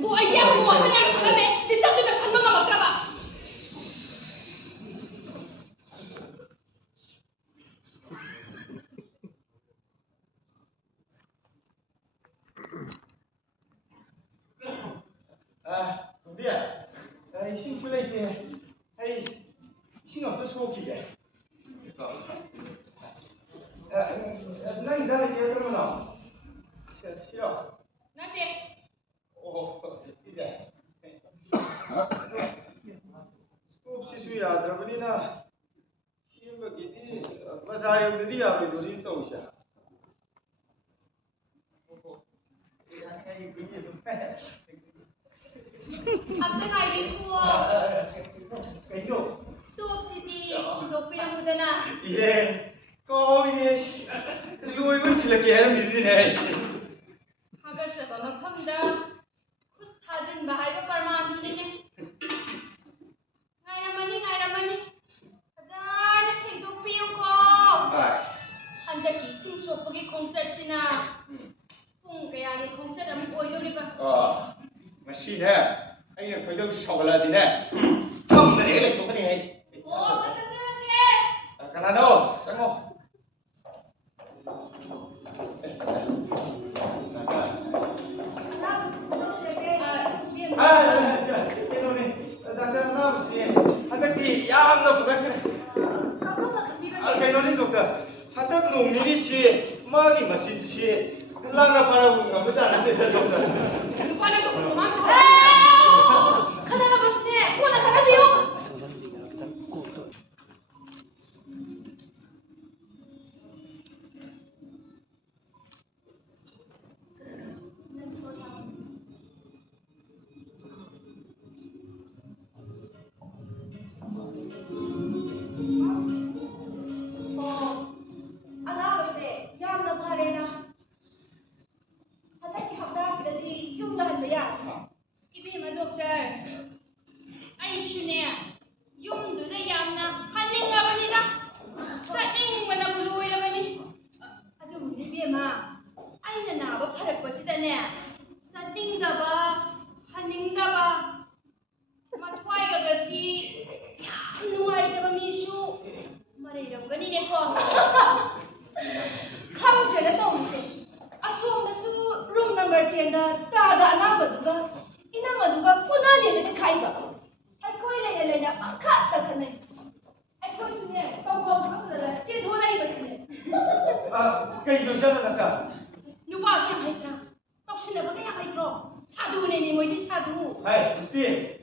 뭐 아이야 뭐 그냥 그러면 뒷담두면 건너가 먹다가. 아, 우리야. 이싱 술래 때, 이싱 없어 수업기게. 나 이다가 이제 그러면 싫어. 나한테. 이제. 수업 시수 야들어버리나. 쉬는 거 기디 마사용들이 야버리더니 또 오셔. 앞에 가기 부어. 수업 시디 기독비랑 보잖아. 예, 거기에 로이만 칠레게 하는 일이네. 하가서 ꯃꯐꯝꯗ ꯈꯨꯠ ꯊꯥꯖꯤꯟꯕ ꯍꯥꯏꯕ ꯄꯔꯃꯥꯟꯗꯨꯅꯤꯅꯦ. ꯉꯥꯏꯔꯝꯃꯅꯤ. ꯐꯖꯅ ꯁꯦꯡꯗꯣꯛꯄꯤꯌꯨꯀꯣ. ꯍꯟꯗꯛꯀꯤ ꯏꯁꯤꯡ ꯁꯣꯛꯄꯒꯤ ꯈꯣꯡꯆꯠꯁꯤꯅ ꯄꯨꯡ ꯀꯌꯥꯒꯤ ꯈꯣꯡꯆꯠ ꯑꯃꯨꯛ ꯑꯣꯏꯗꯧꯔꯤꯕ? ꯉꯁꯤꯅꯦ ꯑꯩꯅ ꯈꯣꯏꯗꯧꯁꯤ ꯁꯥꯎꯒꯠꯂꯛꯑꯗꯤꯅꯦ ꯐꯝꯗꯅ ꯍꯦꯛ ꯂꯩꯊꯣꯛꯀꯅꯤ ꯍꯥꯏ. ꯆꯪꯉꯛꯑꯒꯦ. ꯀꯅꯥꯅꯣ? ꯆꯪꯉꯣ. ꯀꯩꯅꯣꯅꯦ ꯗꯥꯛꯇꯔ ꯑꯅꯥꯕꯁꯤ ꯍꯟꯗꯛꯇꯤ ꯌꯥꯝꯅ ꯐꯒꯠꯈ꯭ꯔꯦ. ꯀꯩꯅꯣꯅꯤ ꯗꯣꯛꯇꯔ ꯍꯟꯗꯛ ꯅꯣꯡ ꯅꯤ니ꯁꯤ 마기 마시지 라나 바라보는 거 보지 않는데 dokter. 누가는 또 그만 가. 카나나 보시네. 코나 사람이요.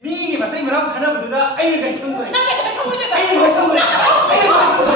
미기 맞다 이거랑 하나 보다 아이가 큰 거야. 나가 좀 해.